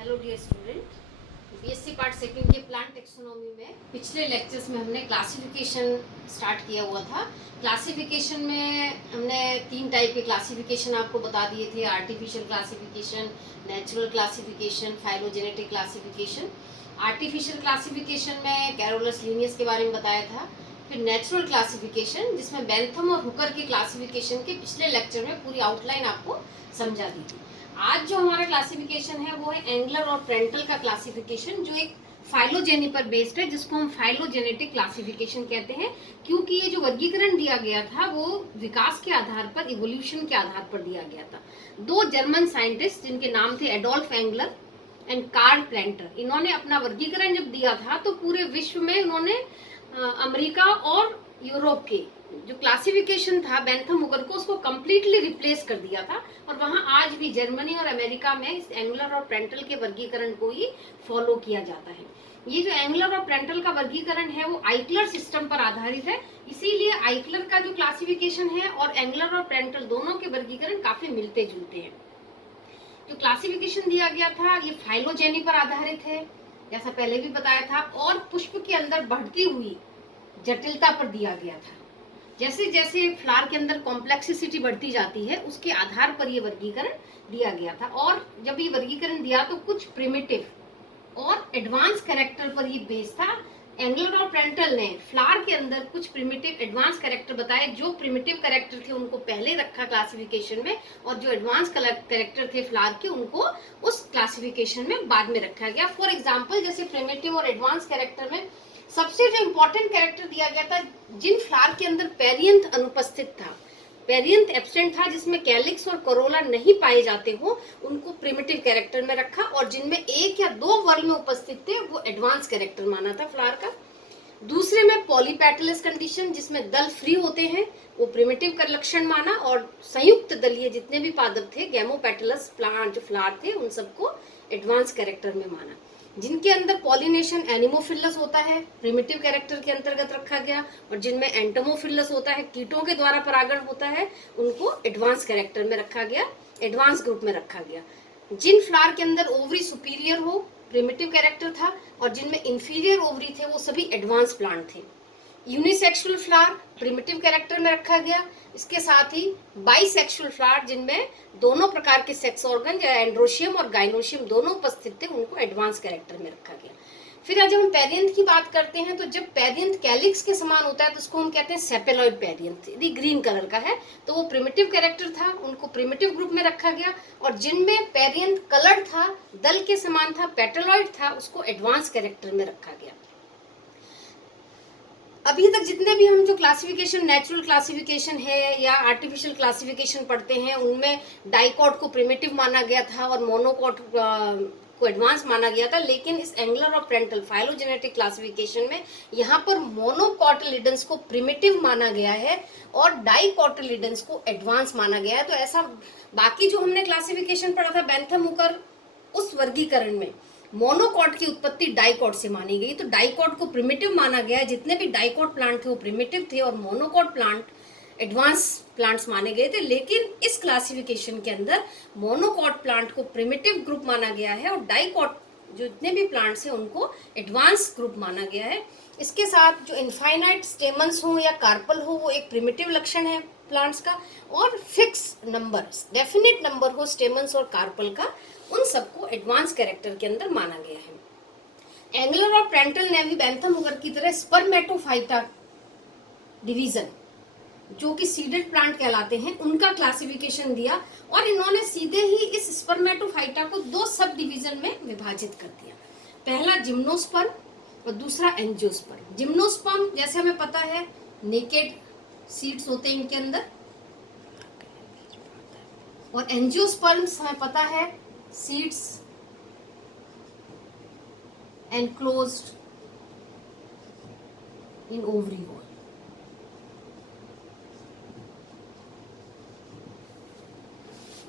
Hello dear student, BSc part second के plant taxonomy में पिछले लेक्चर्स में हमने क्लासिफिकेशन स्टार्ट किया हुआ था। क्लासिफिकेशन में हमने 3 टाइप के क्लासिफिकेशन आपको बता दिए थे, artificial classification, natural classification, phylogenetic classification. Artificial classification में कैरोलस लीनियस के बारे में बताया था। फिर नेचुरल क्लासिफिकेशन जिसमें बेंथम और हुकर के क्लासिफिकेशन के पिछले लेक्चर में पूरी आउटलाइन आपको समझा दी थी। आज जो हमारा क्लासिफिकेशन है वो है एंगलर और प्रेंटल का क्लासिफिकेशन, जो एक फाइलोजेनी पर बेस्ड है, जिसको हम फाइलोजेनेटिक क्लासिफिकेशन कहते हैं। क्योंकि ये जो वर्गीकरण दिया गया था वो विकास के आधार पर, इवोल्यूशन के आधार पर दिया गया था। 2 जर्मन साइंटिस्ट जिनके नाम थे Adolf Engler and Karl Prantl, इन्होंने अपना वर्गीकरण जब दिया था तो पूरे विश्व में उन्होंने अमेरिका और यूरोप के जो क्लासिफिकेशन था बेंथम हुकर को, उसको कम्प्लीटली रिप्लेस कर दिया था। और वहां आज भी जर्मनी और अमेरिका में इस एंगलर और प्रेंटल के वर्गीकरण को ही फॉलो किया जाता है। ये जो एंगलर और प्रेंटल का वर्गीकरण है वो आइकलर सिस्टम पर आधारित है, इसीलिए आइकलर का जो क्लासिफिकेशन है और एंगलर और प्रेंटल दोनों के वर्गीकरण काफी मिलते जुलते हैं। जो क्लासिफिकेशन दिया गया था ये फाइलोजेनी पर आधारित है, जैसा पहले भी बताया था, और पुष्प के अंदर बढ़ती हुई जटिलता पर दिया गया था। जैसे जैसे फ्लावर के अंदर कॉम्प्लेक्सिसिटी बढ़ती जाती है उसके आधार पर ये वर्गीकरण दिया गया था। और जब ये वर्गीकरण दिया तो कुछ प्रिमिटिव और एडवांस कैरेक्टर पर ये बेस था। एंगलर और प्रेंटल ने फ्लावर के अंदर कुछ प्रिमिटिव एडवांस कैरेक्टर बताए। जो प्रिमिटिव कैरेक्टर थे उनको पहले रखा क्लासिफिकेशन में, और जो एडवांस कैरेक्टर थे फ्लावर के उनको उस क्लासिफिकेशन में बाद में रखा गया। फॉर एग्जाम्पल, जैसे प्रिमिटिव और एडवांस कैरेक्टर में सबसे जो इम्पोर्टेंट कैरेक्टर दिया गया था, जिन फ्लावर के अंदर पेरियंथ अनुपस्थित था, पेरियंथ एब्सेंट था, जिसमें कैलिक्स और कोरोला नहीं पाए जाते हो, उनको प्रिमिटिव कैरेक्टर में रखा। और जिनमें 1 या 2 वर्ग में उपस्थित थे वो एडवांस कैरेक्टर माना था फ्लावर का। दूसरे में पॉलीपेटलस कंडीशन, जिसमें दल फ्री होते हैं, वो प्रिमिटिव का लक्षण माना। और संयुक्त दलीय जितने भी पादप थे, गैमोपेटलस प्लांट जो फ्लावर थे, उन सबको एडवांस कैरेक्टर में माना। जिनके अंदर पॉलिनेशन एनिमोफिलस होता है, प्रिमिटिव कैरेक्टर के अंतर्गत रखा गया। और जिनमें एंटोमोफिलस होता है, कीटों के द्वारा परागण होता है, उनको एडवांस कैरेक्टर में रखा गया, एडवांस ग्रुप में रखा गया। जिन फ्लावर के अंदर ओवरी सुपीरियर हो, प्रिमिटिव कैरेक्टर था, और जिनमें इंफीरियर ओवरी थे वो सभी एडवांस प्लांट थे। यूनिसेक्सुअल फ्लावर प्रिमिटिव कैरेक्टर में रखा गया। इसके साथ ही बाइसेक्सुअल फ्लावर, जिनमें दोनों प्रकार के सेक्स ऑर्गन या एंड्रोशियम और गाइनोशियम दोनों उपस्थित थे, उनको एडवांस कैरेक्टर में रखा गया। फिर आज हम पेरियंथ की बात करते हैं, तो जब पेरियंथ कैलिक्स के समान होता है तो उसको हम कहते हैं सेपेलॉइड पेरियंथ। यदि ग्रीन कलर का है तो वो प्रिमिटिव कैरेक्टर था, उनको प्रिमिटिव ग्रुप में रखा गया। और जिनमें पेरियंथ कलर्ड था, दल के समान था, पेटलॉइड था, उसको एडवांस कैरेक्टर में रखा गया। अभी तक जितने भी हम जो क्लासिफिकेशन, नेचुरल क्लासिफिकेशन है या आर्टिफिशियल क्लासिफिकेशन पढ़ते हैं, उनमें डाइकॉट को प्रिमिटिव माना गया था और मोनोकॉट को एडवांस माना गया था। लेकिन इस एंगलर और प्रेंटल फाइलोजेनेटिक क्लासिफिकेशन में यहाँ पर मोनोकॉटिलिडन्स को प्रिमिटिव माना गया है और डाइकॉटिलिडन्स को एडवांस माना गया है। तो ऐसा बाकी जो हमने क्लासिफिकेशन पढ़ा था बेंथम हुकर, उस वर्गीकरण में मोनोकॉट की उत्पत्ति डाइकॉट से मानी गई, तो डाइकॉट को प्रिमिटिव माना गया है। जितने भी डाइकॉट प्लांट थे वो प्रिमिटिव थे और मोनोकॉट प्लांट एडवांस प्लांट्स माने गए थे। लेकिन इस क्लासिफिकेशन के अंदर मोनोकॉट प्लांट को प्रिमिटिव ग्रुप माना गया है और डाइकॉट जो जितने भी प्लांट्स हैं उनको एडवांस ग्रुप माना गया है। इसके साथ जो इनफाइनाइट स्टेमन्स हो या कार्पल हो, वो एक प्रिमिटिव लक्षण है प्लांट्स का। और फिक्स नंबर, डेफिनेट नंबर हो स्टेमन्स और कार्पल का, उन सबको एडवांस कैरेक्टर के अंदर माना गया है। एंगलर और प्रेंटल ने भी बेंथम हुकर की तरह स्पर्मेटोफाइटा डिवीजन, जो कि सीडेड प्लांट कहलाते हैं, उनका क्लासिफिकेशन दिया। और इन्होंने सीधे ही इस स्पर्मेटोफाइटा को 2 सब डिवीजन में विभाजित कर दिया। पहला जिम्नोस्पर्म और दूसरा एंजियोस्पर्म। जिम्नोस्पर्म जैसे हमें पता है नेकेड सीड्स होते हैं इनके अंदर, और एंजियोस्पर्म्स हमें पता है seeds enclosed in ovary wall।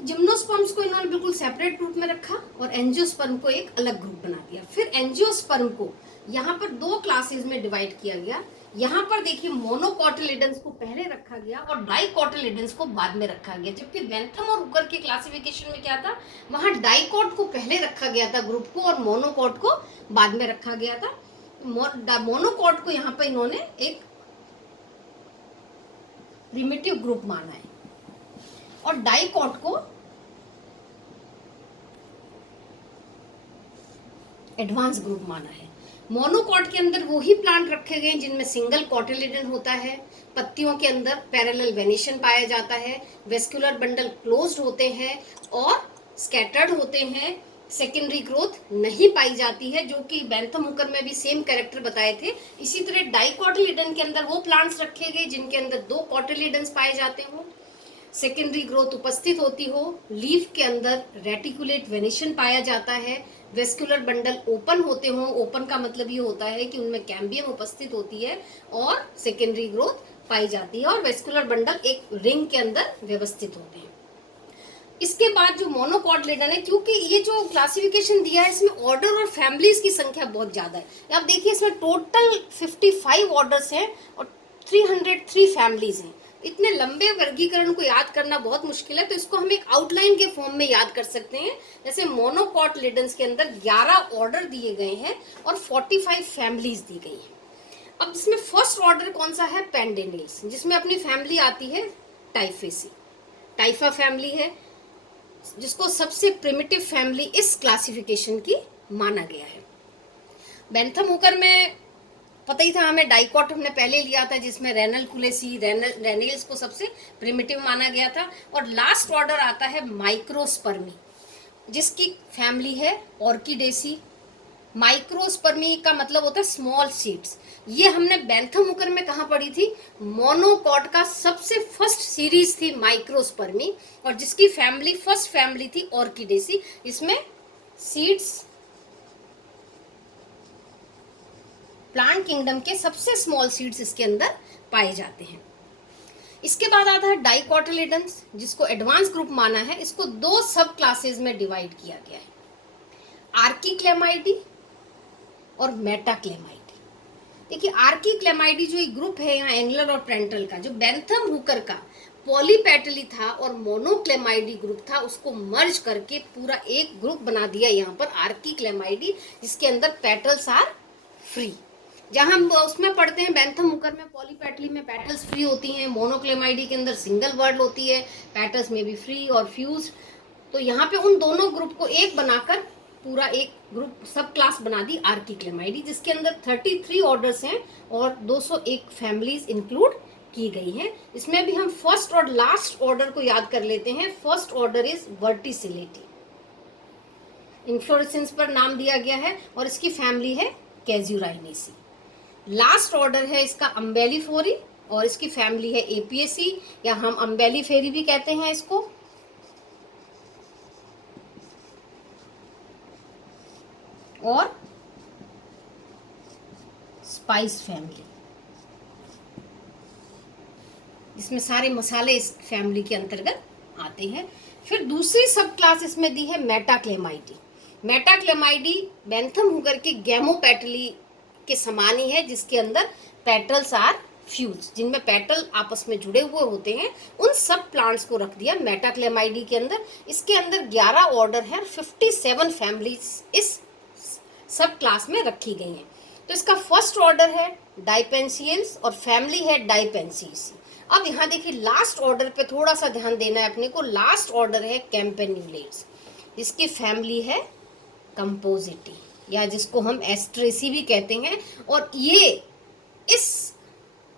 Gymnosperms को इन्होंने बिल्कुल सेपरेट ग्रुप में रखा और एंजियोस्पर्म को एक अलग ग्रुप बना दिया। फिर एंजियोस्पर्म को यहाँ पर 2 क्लासेस में डिवाइड किया गया। यहाँ पर देखिए मोनोकोटिलिडन्स को पहले रखा गया और डाइकोटिलिडन्स को बाद में रखा गया, जबकि बेंथम और हुकर के क्लासिफिकेशन में क्या था, वहाँ डाइकोट को पहले रखा गया था ग्रुप को और मोनोकोट को बाद में रखा गया था। मोनोकोट को यहाँ पर इन्होंने एक प्रिमिटिव ग्रुप माना है और डाइकोट को एडवांस ग्रुप माना है। मोनोकॉट के अंदर वही प्लांट रखे गए जिनमें सिंगल कॉटिलिडन होता है, पत्तियों के अंदर पैरेलल वेनेशन पाया जाता है, वेस्कुलर बंडल क्लोज्ड होते हैं और स्कैटर्ड होते हैं, सेकेंडरी ग्रोथ नहीं पाई जाती है, जो कि बेंथम हुकर में भी सेम कैरेक्टर बताए थे। इसी तरह डाइकोटिलिडन के अंदर वो प्लांट्स रखे गए जिनके अंदर 2 कॉटिलिडन्स पाए जाते हों, सेकेंडरी ग्रोथ उपस्थित होती हो, लीफ के अंदर रेटिकुलेट वेनेशन पाया जाता है, वेस्कुलर बंडल ओपन होते हों, ओपन का मतलब ये होता है कि उनमें कैम्बियम उपस्थित होती है और सेकेंडरी ग्रोथ पाई जाती है, और वेस्कुलर बंडल एक रिंग के अंदर व्यवस्थित होते हैं। इसके बाद जो मोनोकॉटिलिडन है, क्योंकि ये जो क्लासिफिकेशन दिया है इसमें ऑर्डर और फैमिलीज की संख्या बहुत ज्यादा है। आप देखिए इसमें टोटल 55 ऑर्डर्स हैं और 303 फैमिलीज हैं। इतने लंबे वर्गीकरण को याद करना बहुत मुश्किल है, तो इसको हम एक आउटलाइन के फॉर्म में याद कर सकते हैं। जैसे मोनोकॉटिलिडन्स के अंदर 11 ऑर्डर दिए गए हैं और 45 फैमिलीज दी गई हैं। अब इसमें फर्स्ट ऑर्डर कौन सा है, पेंडेनिल्स, जिसमें अपनी फैमिली आती है टाइफेसी, टाइफा फैमिली है, जिसको सबसे प्रिमिटिव फैमिली इस क्लासिफिकेशन की माना गया है। बेंथम हुकर में पता ही था हमें, डाइकोट हमने पहले लिया था जिसमें रेनलकुलेसी, रेनेल्स को सबसे प्रिमिटिव माना गया था। और लास्ट ऑर्डर आता है माइक्रोस्पर्मी, जिसकी फैमिली है ऑर्किडेसी। माइक्रोस्पर्मी का मतलब होता है स्मॉल सीड्स। ये हमने बेंथम हुकर में कहाँ पढ़ी थी, मोनोकॉट का सबसे फर्स्ट सीरीज थी माइक्रोस्पर्मी, और जिसकी फैमिली फर्स्ट फैमिली थी ऑर्किडेसी। इसमें सीड्स प्लांट किंगडम के सबसे स्मॉल सीड्स इसके अंदर पाए जाते हैं। इसके बाद आता है डाइकोटिलिडन्स, जिसको एडवांस ग्रुप माना है। इसको 2 सब क्लासेस में डिवाइड किया गया है, आर्किक्लेमाइडी और मेटाक्लेमाइडी। देखिए आर्किक्लेमाइडी जो एक ग्रुप है यहाँ एंगलर और प्रेंटल का, जो बेंथम हुकर का पॉलीपेटली था और मोनोक्लेमाइडी ग्रुप था, उसको मर्ज करके पूरा एक ग्रुप बना दिया यहाँ पर आर्किक्लेमाइडी, जिसके अंदर पेटल्स आर फ्री। जहाँ हम उसमें पढ़ते हैं बेंथम हुकर में पॉलीपेटली में पेटल्स फ्री होती हैं, मोनोक्लेमाइडी के अंदर सिंगल वर्ड होती है, पेटल्स में भी फ्री और फ्यूज। तो यहाँ पे उन दोनों ग्रुप को एक बनाकर पूरा एक ग्रुप सब क्लास बना दी आर्किक्लेमाइडी, जिसके अंदर 33 ऑर्डर्स हैं और 201 फैमिलीज इंक्लूड की गई हैं। इसमें भी हम फर्स्ट और लास्ट ऑर्डर को याद कर लेते हैं। फर्स्ट ऑर्डर इज वर्टिसिलिटी, इन्फ्लोरेसेंस पर नाम दिया गया है, और इसकी फैमिली है कैजुराइनेसी। लास्ट ऑर्डर है इसका अम्बेलिफोरी और इसकी फैमिली है एपीएसी, या हम अम्बेलिफेरी भी कहते हैं इसको। और स्पाइस फैमिली, इसमें सारे मसाले इस फैमिली के अंतर्गत आते हैं। फिर दूसरी सब क्लास इसमें दी है मेटाक्लेमाइडी। मेटाक्लेमाइडी बेंथम हुकर के गैमोपेटली के समान ही है, जिसके अंदर पेटल्स आर फ्यूज, जिनमें पेटल आपस में जुड़े हुए होते हैं। उन सब प्लांट्स को रख दिया मेटाक्लेमाइडी के अंदर। इसके अंदर 11 ऑर्डर है, 57 फैमिलीज इस सब क्लास में रखी गई हैं। तो इसका फर्स्ट ऑर्डर है डाइपेंसियल्स और फैमिली है डाइपेंसीसी। अब यहाँ देखिए लास्ट ऑर्डर पे थोड़ा सा ध्यान देना है अपने को। लास्ट ऑर्डर है कैम्पेन्यूलेट्स, जिसकी फैमिली है कंपोजिटी, या जिसको हम एस्ट्रेसी भी कहते हैं। और ये इस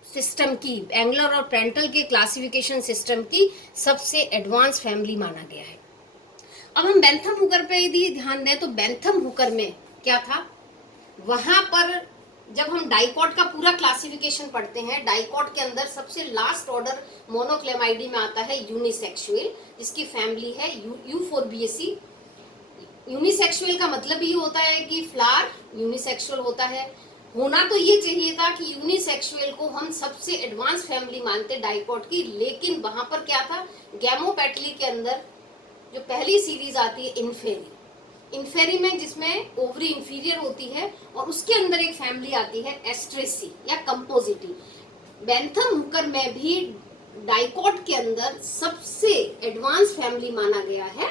सिस्टम की, एंगलर और प्रेंटल के क्लासिफिकेशन सिस्टम की सबसे एडवांस फैमिली माना गया है। अब हम बेंथम हुकर पे यदि ध्यान दें तो बेंथम हुकर में क्या था, वहां पर जब हम डाइकोट का पूरा क्लासिफिकेशन पढ़ते हैं, डाइकोट के अंदर सबसे लास्ट ऑर्डर मोनोक्लेमाइडी में आता है यूनिसेक्सुअल, जिसकी फैमिली है यूफोर्बिएसी। यूनिसेक्सुअल का मतलब ये होता है कि फ्लावर यूनिसेक्सुअल होता है। होना तो ये चाहिए था कि यूनिसेक्सुअल को हम सबसे एडवांस फैमिली मानते डाइकोट की, लेकिन वहां पर क्या था, गैमोपेटली के अंदर जो पहली सीरीज आती है इन्फेरी, इंफेरिमें जिसमें ओवरी इंफीरियर होती है और उसके अंदर एक फैमिली आती है एस्ट्रेसी या कंपोजिटी। बेंथम हुकर में भी डाइकॉट के अंदर सबसे एडवांस फैमिली माना गया है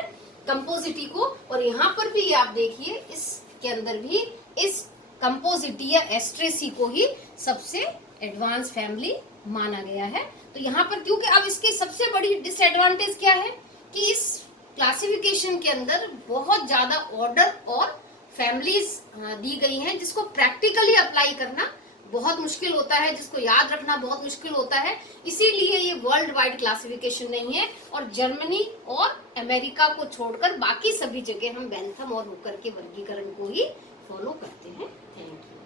कंपोजिटी को, और यहाँ पर भी आप देखिए इसके अंदर भी इस कंपोजिटी या एस्ट्रेसी को ही सबसे एडवांस फैमिली माना गया है। तो यहाँ पर क्योंकि अब इसकी सबसे बड़ी डिसएडवांटेज क्या है कि इस क्लासिफिकेशन के अंदर बहुत ज्यादा ऑर्डर और फैमिलीज दी गई हैं जिसको प्रैक्टिकली अप्लाई करना बहुत मुश्किल होता है, जिसको याद रखना बहुत मुश्किल होता है। इसीलिए ये वर्ल्ड वाइड क्लासिफिकेशन नहीं है और जर्मनी और अमेरिका को छोड़कर बाकी सभी जगह हम बेंथम और हुकर के वर्गीकरण को ही फॉलो करते हैं। Thank you.